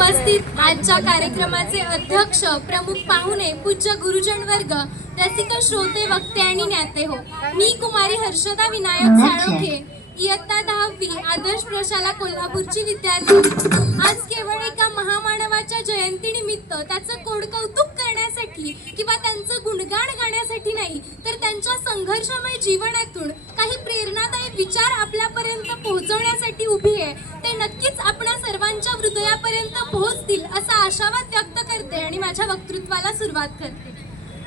उपस्थित आजच्या कार्यक्रमाचे अध्यक्ष, प्रमुख पाहुणे, पूज्य गुरुजन वर्ग, रसिक श्रोते, वक्ते आणि ज्ञाते हो. मी कुमारी हर्षदा विनायक साळोखे, इयत्ता 10वी, आदर्श प्रशाला, कोल्हापूरची विद्यार्थी. आज केवळ एका महामानवाच्या जयंतीनिमित्त त्याचं कोडकौतुक करण्यासाठी किंवा त्यांचं गुणगान गाण्यासाठी नाही, तर त्यांच्या संघर्षमय जीवनातून काही प्रेरणादायी विचार आपल्यापर्यंत पोहोचवण्यासाठी उभी आहे. ते नक्कीच आपणा सर्वांच्या हृदयापर्यंत पोहोचतील असा आशावाद व्यक्त करते आणि माझ्या वक्तृत्वाला सुरुवात करते.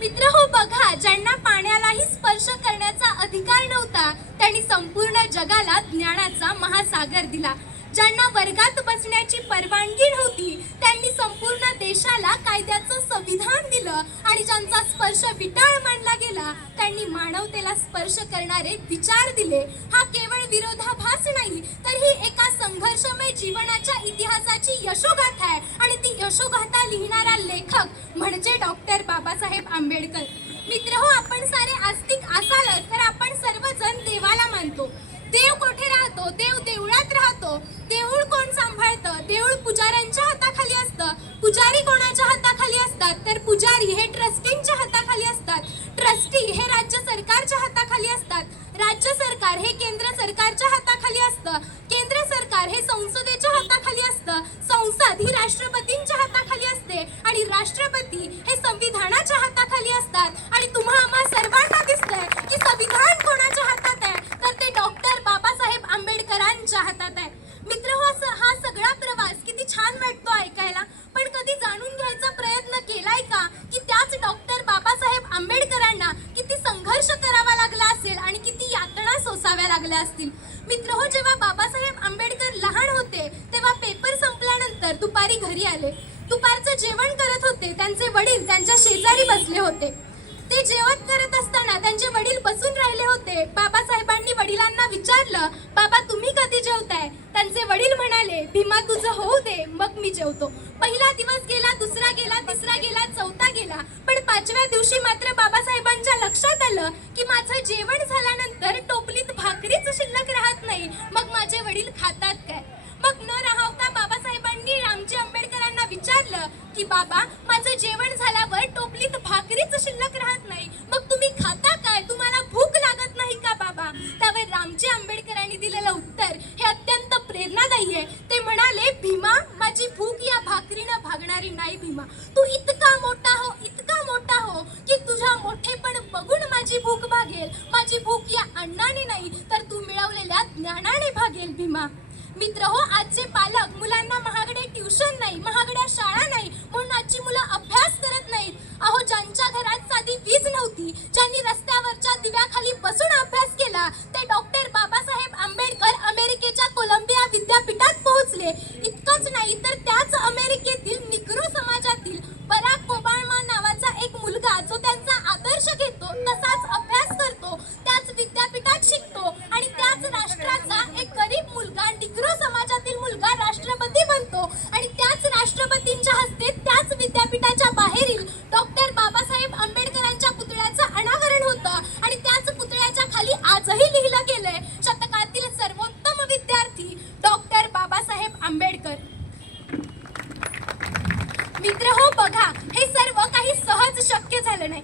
मित्र हो, बघा, ज्यांना पाण्यालाही स्पर्श करण्याचा अधिकार नव्हता त्यांनी संपूर्ण जगाला ज्ञानाचा महासागर दिला. ज्यांना वर्गात बसण्याची परवानगी नव्हती त्यांनी संपूर्ण देशाला कायद्याचं संविधान दिलं आणि ज्यांचा स्पर्श विटाळ मानला गेला त्यांनी मानवतेला स्पर्श करणारे विचार दिले. हा केवळ विरोधाभास नाही, तर ही एका संघर्षमय जीवनाच्या इतिहासाची यशोगाथा आहे आणि ती यशोगाथा लिहिणारा लेखक म्हणजे डॉक्टर बाबासाहेब आंबेडकर. मित्र हो, आपण सारे आस्तिक असाल तर आपण सर्वजण देवाला मानतो. देव कुठे राहतो? देव देवळात राहतो. देऊळ कोण सांभाळतं? देऊळ पुजाऱ्यांच्या हाताखाली असतं. पुजारी कोणाच्या हाताखाली असतात? तर पुजारी हे ट्रस्टींच्या हाताखाली असतात. ट्रस्टी हे राज्य सरकारच्या हाताखाली असतात. राज्य सरकार हे केंद्र सरकारच्या हाताखाली असतं. केंद्र सरकार हे संसदेच्या हाताखाली असतं. संसद ही राष्ट्रपतींच्या हाताखाली असते आणि राष्ट्रपती हे संविधानाच्या हाताखाली असतात. आणि तुम्हा आम्हा सर्वांना दिसतंय की संविधान कोणाच्या हातात आहे? तर ते डॉक्टर बाबासाहेब आंबेडकरांच्या हातात आहे. मित्र हो, हा सगळा प्रवास किती छान वाटतो ऐकायला, पण कधी जाणून घ्यायचा प्रयत्न केलाय का की त्याच डॉक्टर बाबासाहेब आंबेडकरांना किती संघर्ष करावा लागला असेल आणि किती यातना सोसाव्या लागल्या असतील. मित्र हो, जेव्हा बाबासाहेब आंबेडकर लहान होते तेव्हा पेपर संपल्यानंतर दुपारी घरी आले. दुपारचं जेवण करत होते. त्यांचे वडील त्यांच्या शेजारी बसले होते. ते जेवण करत असताना त्यांचे वडील बसून राहिले होते. बाबासाहेबांनी वडिलांना विचारलं, बाबा तुम्ही कधी जेवताय? त्यांचे वडील म्हणाले, भीमा तुझं होऊ दे, मग मी जेवतो. पहिला दिवस गेला, दुसरा गेला, तिसरा गेला, चौथा गेला, पण 5व्या दिवशी मात्र बाबासाहेबांच्या लक्षात आलं की माझं जेवण झाल्यानंतर टोपलीत भाकरीच शिल्लक राहत नाही. मग माझे वडील खातात काय? मग न राहता बाबासाहेबांनी रामजी आंबेडकरांना विचारलं की बाबा, माझं जेवण झाल्यावर टोपलीत भाकरीच शिल्लक राहत नाही, मग तुम्ही खाता काय? तुम्हाला भूक लागत नाही का बाबा? त्यावर रामजी आंबेडकरांनी दिलेलं उत्तर हे अत्यंत प्रेरणादायी आहे. ते म्हणाले, भीमा, माझी भूक या भाकरीनं भागणारी नाही. भीमा, तू इतका मोठा हो की तुझ्या मोठेपण बघून माझी भूक भागेल. माझी भूक या अन्नाने नाही तर तू मिळवलेल्या ज्ञानाने भागेल. भीमा. मित्र हो, आजचे पालक मुलांना महागडे ट्युशन नाही, महागड्या शाळा नाही म्हणून आजची मुलं अभ्यास करत नाहीत. अहो, ज्यांच्या घरात साधी वीज नव्हती, ज्यांनी रस्त्यावरच्या दिव्याखाली बसून अभ्यास केला, ते डॉक्टर बाबासाहेब आंबेडकर अमेरिकेच्या कोलंबिया विद्यापीठात पोहोचले. इतकंच नाही तर त्याच अमेरिकेतील निग्रो समाजातील बराक ओबामा नावाचा एक मुलगा जो त्यांचा आदर्श घेतो, तसाच अभ्यास करतो, त्याच विद्यापीठात शिकतो आणि त्याच राष्ट्राचा एक गरीब मुलगा, निग्रो समाजातील मुलगा राष्ट्रपती बनतो आणि त्याच राष्ट्रपतींच्या हस्ते त्याच विद्यापीठाच्या बाहेरील डॉक्टर बाबासाहेब आंबेडकरांच्या पुतळ्याचं अनावरण होतं आणि त्याच पुतळ्याच्या खाली आजही लिहिलं गेलंय, शतकातील सर्वोत्तम विद्यार्थी डॉक्टर बाबासाहेब आंबेडकर. मित्र हो, बघा, हे सर्व काही सहज शक्य झालं नाही.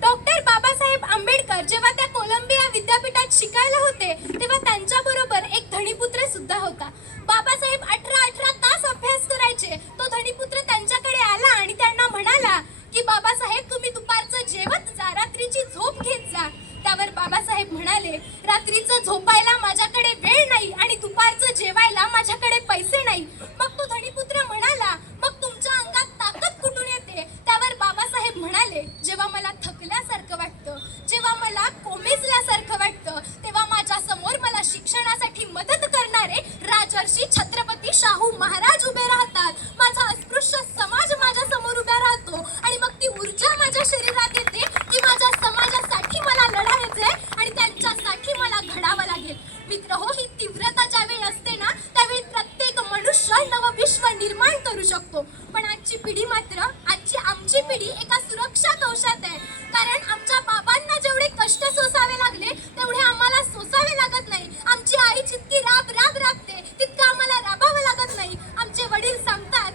डॉक्टर बाबासाहेब आंबेडकर जेव्हा त्या कोलंबिया विद्यापीठात शिकायला होते तेव्हा त्यांच्याबरोबर एक धनीपुत्र सुद्धा होता. बाबासाहेब 18 तास अभ्यास करायचे. तो धनीपुत्र त्यांच्याकडे आला आणि त्यांना म्हणाला की बाबासाहेब, तुम्ही दुपारचं जेवत जा, रात्रीची झोप घेत जा. त्यावर बाबासाहेब म्हणाले, रात्रीचं झोपायला माझ्याकडे वेळ नाही आणि दुपारचं जेवायला माझ्याकडे पैसे नाही. मग तो धनीपुत्र म्हणाला, मग तुमच्या अंगात ताकद कुठून येते? त्यावर बाबासाहेब म्हणाले, जेव्हा मला थकल्यासारखं वाटतं, जेव्हा मला कोमेजल्यासारखं वाटतं, तेव्हा माझ्या समोर मला शिक्षणासाठी मदत करणारे राजर्षी छत्रपती शाहू महाराज उभे राहतात. माझा अस्पृश्य समाज माझ्या समोर उभा राहतो आणि मग ती ऊर्जा माझ्या शरीरात येते की माझ्या समाजासाठी मला लढायचंय आणि त्यांच्यासाठी मला घडावं लागेल. मित्र हो, ही तीव्रता ज्यावेळी असते ना, त्यावेळी प्रत्येक मनुष्य नवविश्व निर्माण करू शकतो. पण आजची आमची पिढी एका सुरक्षा कवचात आहे, कारण आमच्या बाबांना जेवढे कष्ट सोसावे लागले तेवढे आम्हाला सोसावे लागत नाही. आमची आई जितकी राबते तितकं आम्हाला राबावं लागत नाही. आमचे वडील सांगतात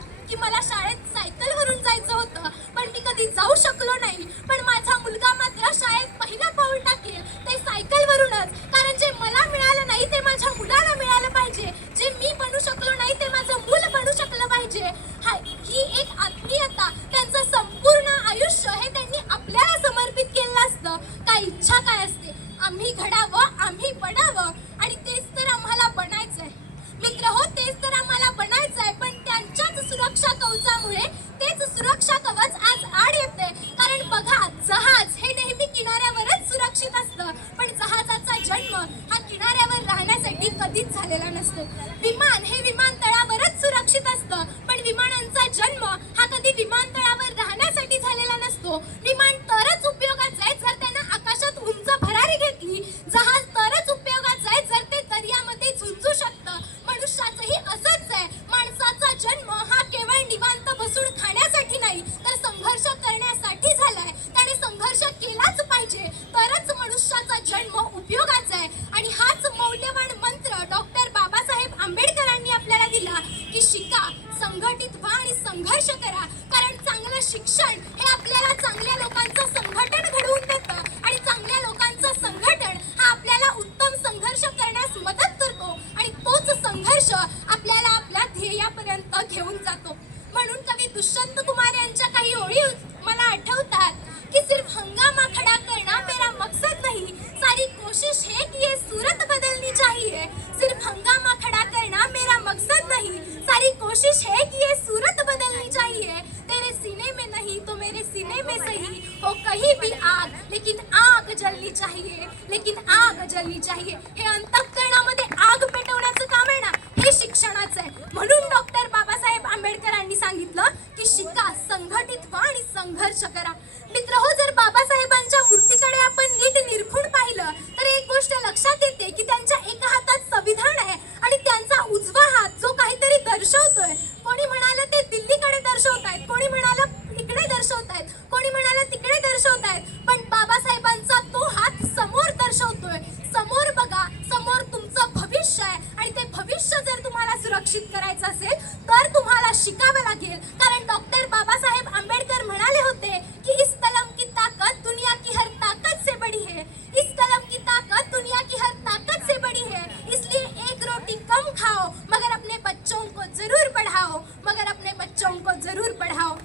शिका, संघटित व्हा आणि संघर्ष करा. कारण चांगलं शिक्षण हे आपल्याला चांगल्या लोकांचं संघटन घडवून देतं आणि चांगल्या लोकांचं संघटन हा आपल्याला उत्तम संघर्ष करण्यास मदत करतो आणि तोच संघर्ष आपल्याला आपल्या ध्येयापर्यंत घेऊन जातो. म्हणून कवी दुष्यंत कुमार यांच्या काही ओळी मला आठवतात की सिर्फ हंगामा खड़ा करना मेरा मकसद नहीं, सारी कोशिश है कि ये सूरत बदलनी चाहिए. सिर्फ हंगामा खड़ा करना मेरा मकसद नहीं, सारी कोशिश है कि ये सूरत बदलनी चाहिए. तेरे सीने में नहीं तो मेरे सीने में सही हो कहीं भी आग, लेकिन आग जलनी चाहिए, लेकिन आग जलनी चाहिए. हे अंतःकरणामध्ये आग पेटवण्याचं काम आहे ना, हे शिक्षणाचं आहे. म्हणून डॉक्टर बाबासाहेब आंबेडकरांनी सांगितलं की शिका, संघटित व्हा आणि संघर्ष करा. मित्रहो, जर बाबासाहेबांच्या मूर्तीकडे आपण नीट निरखून पाहिलं तर एक गोष्ट लक्षात येते की त्यांच्या एका हातात संविधान आहे आणि त्यांचा उजवा हात जो काहीतरी दर्शवतोय. कोणी म्हणालं ते दिल्लीकडे दर्शवतायत, कोणी म्हणालं इकडे दर्शवतायत, कोणी म्हणालं तिकडे दर्शवतायत, पण बाबासाहेबांचा तो हात समोर दर्शवतोय. समोर बघा, समोर तुमचं भविष्य आहे आणि ते भविष्य जर तुम्हाला सुरक्षित करायचं असेल तर तुम्हाला शिकावं लागेल. कारण डॉक्टर बाबासाहेब आंबेडकर म्हणाले होते की इस कलम की ताकत दुनिया की हर ताकत से बड़ी है, इस कलम की ताकत दुनिया की हर ताकत से बड़ी है. इसलिए एक रोटी कम खाओ मगर अपने बच्चों को जरूर पढ़ाओ, मगर अपने बच्चों को जरूर पढ़ाओ.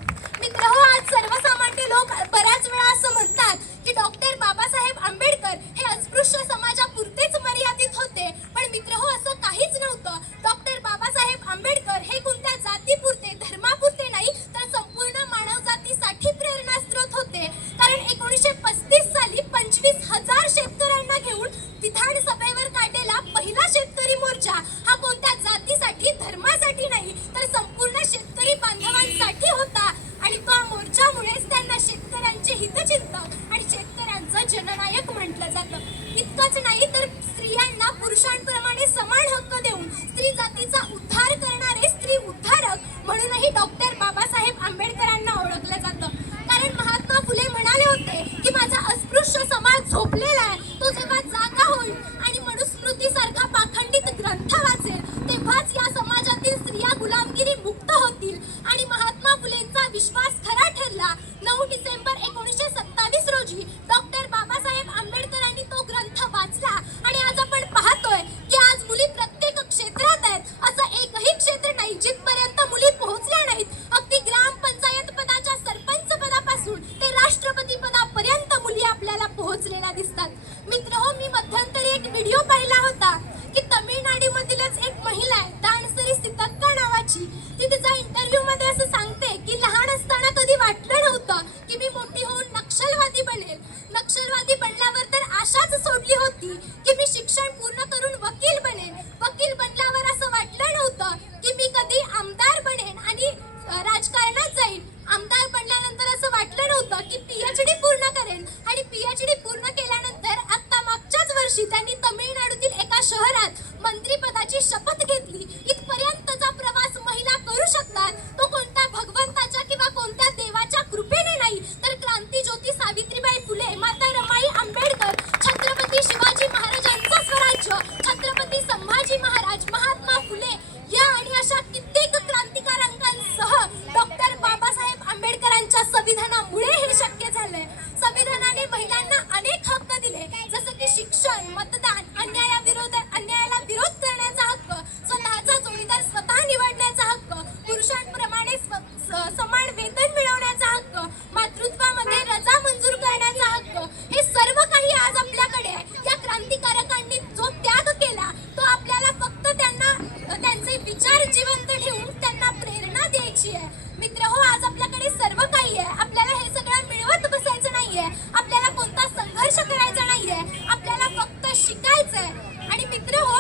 मित्रहो, आज सर्वसामान्य लोक बऱ्याच वेळा असं म्हणतात की डॉक्टर बाबासाहेब आंबेडकर हे अस्पृश्य समाजापुरतेच मर्यादित होते. पण मित्रहो, असं काहीच नव्हतं. डॉक्टर बाबासाहेब आंबेडकर हे कोणत्या जातीपुरते, धर्मापुरते नाही तर संपूर्ण मानवजातीसाठी प्रेरणास्त्रोत होते. कारण 1935 साली 25,000 शेतकऱ्यांना घेऊन विधानसभेवर काढलेला पहिला शेतकरी मोर्चा हा कोणत्या जातीसाठी, धर्मासाठी नाही तर संपूर्ण शेतकरी बांधवांसाठी होता. आणि त्या मोर्चामुळेच त्यांना शेतकऱ्यांचे हितचिंतक आणि शेतकऱ्यांचं जननायक म्हटलं जातं. इतकंच नाही तर स्त्रियांना पुरुषांप्रमाणे समान हक्क देऊन स्त्री जातीचा उद्धार करणारे स्त्री उद्धारक म्हणूनही डॉक्टर बाबासाहेब आंबेडकरांना ओळखलं जातं. कारण महात्मा फुले म्हणाले होते की माझा अस्पृश्य समाज झोपलेला आहे, तो जेव्हा जागा होईल आणि मनुस्मृतीसारखा पाखंडित ग्रंथ वाचेल तेव्हाच या समाजातील स्त्रिया गुलामगिरी मुक्त होतील. आणि महात्मा फुलेंचा विश्वास खरा ठरला. 9 डिसेंबर 1927 रोजी डॉक्टर बाबासाहेब आंबेडकरांनी तो ग्रंथ वाचला आणि आज आपण पाहतोय की आज मुली प्रत्येक क्षेत्रात आहेत. असं एकही क्षेत्र नाही जिथपर्यंत मुली पोहोचल्या नाहीत. अगदी ग्रामपंचायत पदाच्या सरपंच पदापासून ते राष्ट्रपती पदापर्यंत मुली आपल्याला पोहोचलेल्या दिसतात. मित्रहो, मी मध्यंतरी एक व्हिडिओ पाहिला होता की तमिळनाडूमधीलच एक महिला आहे दानसरी सीतक्का नावाची. ती तिचा इंटरव्ह्यू मध्ये असं सांगते की लहान असताना कधी वाटलं नव्हतं की मी मोठी होऊन नक्षलवादी बनेल. नक्षलवादी बनल्यावर तर आशाच सोडली होती की मी शिक्षण पूर्ण करून वकील बनेन. वकील बनल्यावर असं वाटलं नव्हतं की मी कधी आमदार बनेन आणि राजकारणात जाईन. आमदार बनल्यानंतर असं वाटलं नव्हतं की PhD पूर्ण करेन आणि PhD पूर्ण केल्यानंतर आता मागच्याच वर्षी त्यांनी तमिळनाडूतील एका शहरात मंत्रीपदाची शपथ घेतली. इथपर्यंतचा प्रवास महिला करू शकतात. तो कोणत्या भगवंताच्या किंवा कोणत्या देवाच्या कृपेने नाही तर क्रांतीज्योती सावित्रीबाई फुले, माता रमाई आंबेडकर, छत्रपती शिवाजी महाराजांचं स्वराज्य, छत्रपती संभाजी महाराज, महात्मा फुले या आणि अशा कित्येक क्रांतिकारकांसह डॉक्टर बाबासाहेब आंबेडकरांच्या संविधानामुळे हे शक्य झालंय. संविधानाने महिलांना अनेक हक्क दिले, जसं की शिक्षण, मतदान, अन्यायाला विरोध करण्याचा हक्क, स्वतःचा जोडीदार स्वतः निवडण्याचा हक्क, पुरुषांप्रमाणे समान वेतन मिळवण्याचा हक्क, मातृत्वामध्ये रजा मंजूर करण्याचा हक्क. हे सर्व काही आज आपल्याकडे आहे. या क्रांतिकारकांनी जो त्याग केला तो आपल्याला फक्त त्यांचे विचार जिवंत ठेवून त्यांना प्रेरणा द्यायची आहे. मित्रहो, आज आपल्याकडे सर्व काही आहे. आपल्याला हे सगळं मिळवत बसायचं नाहीये, आपल्याला कोणता संघर्ष करायचा नाहीये, आपल्याला फक्त शिकायचंय. आणि मित्रहो,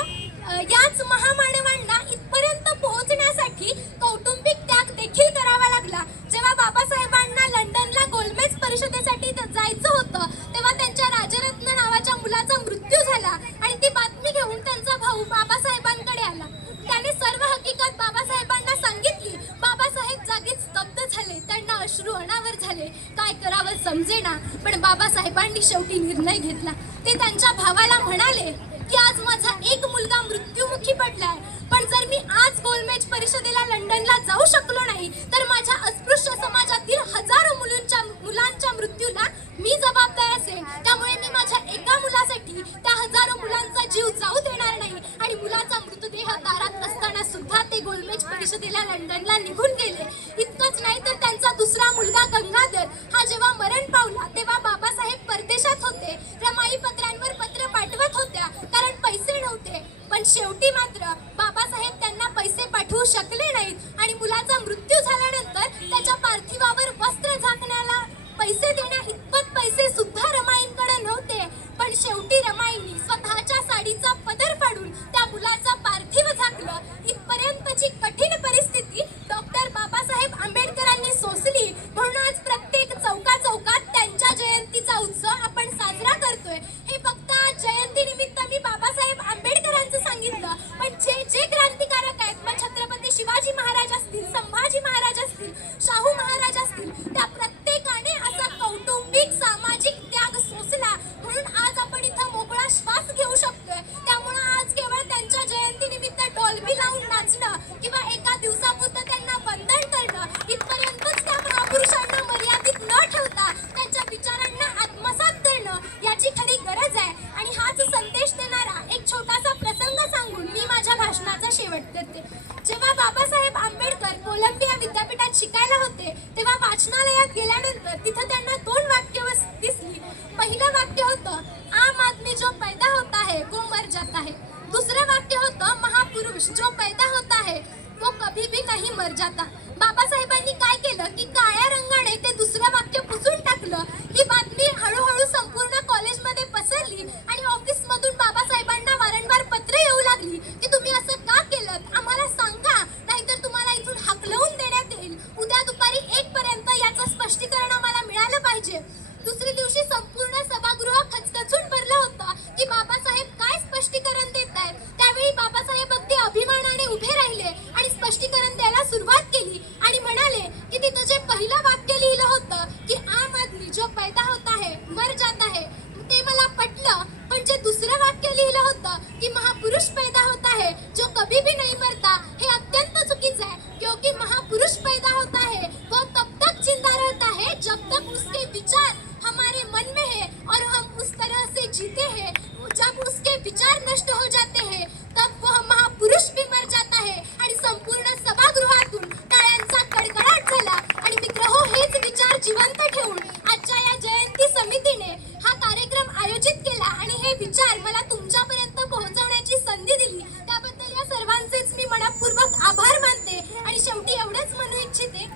याच महामानवांना इथपर्यंत पोहोचण्यासाठी कौटुंबिक त्याग देखील करावा लागला. जेव्हा बाबासाहेबांना लंडनला गोलमेज परिषदेसाठी जायचं होतं तेव्हा त्यांच्या राजरत्न नावाच्या मुलाचा मृत्यू झाला आणि ती बातमी घेऊन त्यांचा भाऊ बाबासाहेबांकडे आला. त्याने सर्व हकीकत बाबासाहेबांना सांगितली. बाबासाहेब जागीच स्तब्ध झाले, त्यांना अश्रू अनावर झाले. काय करावं समजेना, पण बाबासाहेबांनी शेवटी निर्णय घेतला. ते त्यांच्या भावाला म्हणाले की आज माझा एक मुलगा मृत्युमुखी पडलाय, पण जर मी आज गोलमेज परिषदेला लंडनला जाऊ शकलो नाही तर माझ्या अस्पृश्य समाजातील हजारो मुलांच्या मृत्यूला मी जबाबदार असेल. त्यामुळे मी माझ्या एका मुलासाठी त्या हजारो मुलांचा जीव जाऊ देणार नाही. आणि मुलाचा मृतदेह दारात असताना सुद्धा ते गोलमेज परिषदेला लंडनला निघून गेले. इतकंच नाही तर त्यांचा दुसरा मुलगा गंगाधर हा जेव्हा मरण पावला तेव्हा बाबासाहेब परदेशात होते. रमाई पत्रांवर पत्र पाठवत होत्या कारण पैसे नव्हते. पण शेवटी मात्र बाबासाहेब त्यांना पैसे पाठवू शकले नाहीत आणि मुलाचा मृत्यू झाल्यानंतर त्याच्या पार्थिवावर वस्त्र झाकण्याला पैसे देण्या इतपत पैसे सुद्धा रमाईंकडे नव्हते. पण शेवटी रमाईंनी स्वतःच्या साडीचा पदर फाडून त्या मुलाचा पार्थिव झाकलं. इथपर्यंतची कठीण परिस्थिती डॉक्टर बाबासाहेब आंबेडकरांनी सोसली. म्हणून आज प्रत्येक चौकात त्यांच्या जयंतीचा उत्सव आपण साजरा करतोय. हे फक्त आज जयंतीनिमित्त मी बाबासाहेब आंबेडकरांचं सांगितलं, पण जे क्रांतिकारक आहेत, मग छत्रपती शिवाजी महाराज असतील, संभाजी महाराज असतील, शाहू महाराज असतील, त्या प्रत्येकाने असा कौटुंबिक सामाजिक त्याग सोसला. म्हणून आज आपण इथं मोकळा श्वास घेऊ शकतोय. त्यामुळे आज केवळ त्यांच्या जयंतीनिमित्त डॉल्बी लावून नाचणं किंवा एका दिवसापुरतं त्यांना वंदन करणं इथपर्यंतच त्या महापुरुषांना मर्यादित न ठेवता त्यांच्या विचारांना आत्मसात करणं याची खरी गरज आहे. आणि हाच संदेश देणारा एक छोटासा प्रसंग सांगून मी माझ्या भाषणाचा शेवट करते. जेव्हा बाबासाहेब आंबेडकर कोलंबिया विद्यापीठात शिकायला होते तेव्हा वाचनालयात गेल्यानंतर तिथं त्यांना 2 वाक्य दिसली. पहिलं वाक्य होतं, आम आदमी जो पैदा होता है वो मर जाता है. दुसरं वाक्य होतं, महापुरुष जो पैदा होता है वो कभी भी नहीं मर जाता. बाबासाहेबांनी काय केलं की काळ्या रंगाने ते दुसरं वाक्य पुसून टाकलं. ही बातमी हळूहळू संपूर्ण कॉलेजमध्ये पसरली आणि ऑफिसमधून बाबासाहेबांना वारंवार पत्र येऊ लागली की तुम्ही असं का केलं, आम्हाला सांगा, नाहीतर तुम्हाला इथून हाकलवून देण्यात येईल. उद्या दुपारी 1 पर्यंत याचं स्पष्टीकरण आम्हाला मिळालं पाहिजे. दुसऱ्या दिवशी संपूर्ण सभागृह खचखचून भरलं होतं की बाबासाहेब काय स्पष्टीकरण देत आहेत. त्यावेळी बाबासाहेब अगदी अभिमानाने उभे राहिले आणि स्पष्टीकरण द्यायला सुरुवात केली आणि म्हणाले की तिथं जे पहिलं वाक्य लिहिलं होतं की आम आदमी जो पैदा होता है मर जाता है, ते मला पटलं. पण जे दुसरं वाक्य लिहिलं होतं की महापुरुष पैदा होता है जो कभी भी नहीं मरता, हे अत्यंत चुकीचं आहे. क्योंकि महापुरुष पैदा होता है वो तब तक जिंदा रहता है जब तक उसके विचार हमारे मन में है और हम उस तरह से जीते हैं. जब उसके विचार नष्ट हो जाते हैं तब वह महापुरुष भी मर जाता है. आणि संपूर्ण सभागृहातून टाळ्यांचा कडकडाट झाला. आणि मित्रहो, हेच विचार जिवंत ठेवून आजच्या या जयंती समितीने हा कार्यक्रम आयोजित केला आणि हे विचार मला तुमच्यापर्यंत पोहोचवण्याची संधी दिली. त्याबद्दल या सर्वांचेच मी मनपूर्वक आभार मानते. आणि शेवटी एवढंच म्हणू इच्छिते,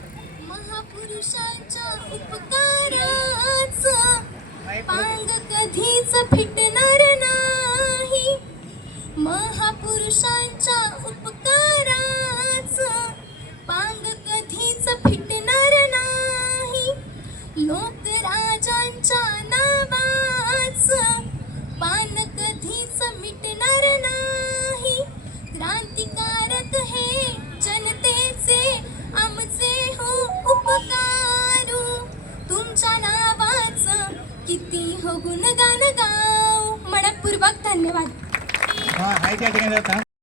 महापुरुषांच्या उपकाराचं पांग कधीच फिटणार नाही. महापुरुषांच्या उपकाराचं पांग कधीच फिटणार नाही. लोकराजांच्या नावाचं पान कधीच मिटणार नाही. क्रांतिकारक हे जनतेचे आमचे हो उपकारू. तुमच्या नावाचं किती हो गुणगान गाव. मनपूर्वक धन्यवाद. हाय त्या ठिकाणी